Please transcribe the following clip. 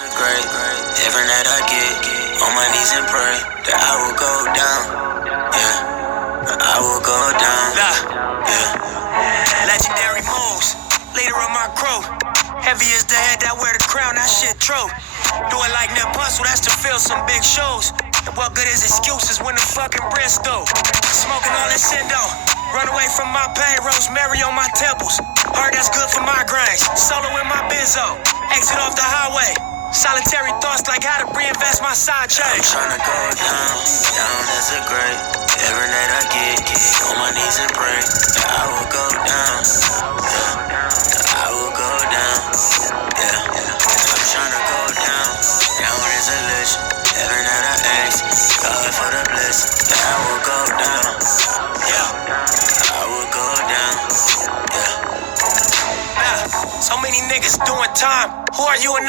Great. Every night I get on my knees and pray that I will go down. Yeah, I will go down. Yeah. Legendary moves, leader of my crew. Heavy as the head that wear the crown, that shit true. Do it like that puzzle, that's to fill some big shoes. And what good is excuses when the fucking Bristol? Smoking all this Indo. Run away from my pain, rosemary on my temples. Heard that's good for migraines. Solo in my benzo. Exit off the highway. Solitary thoughts like how to reinvest my side chain. I'm tryna go down, down as a grave. Every night I get on my knees and pray that I will go down. Yeah, that I will go down. Yeah, I'm tryna go down, down as a lich. Every night I ask God for the bliss that I will go down. Yeah, I will go down. Yeah. So many niggas doing time. Who are you and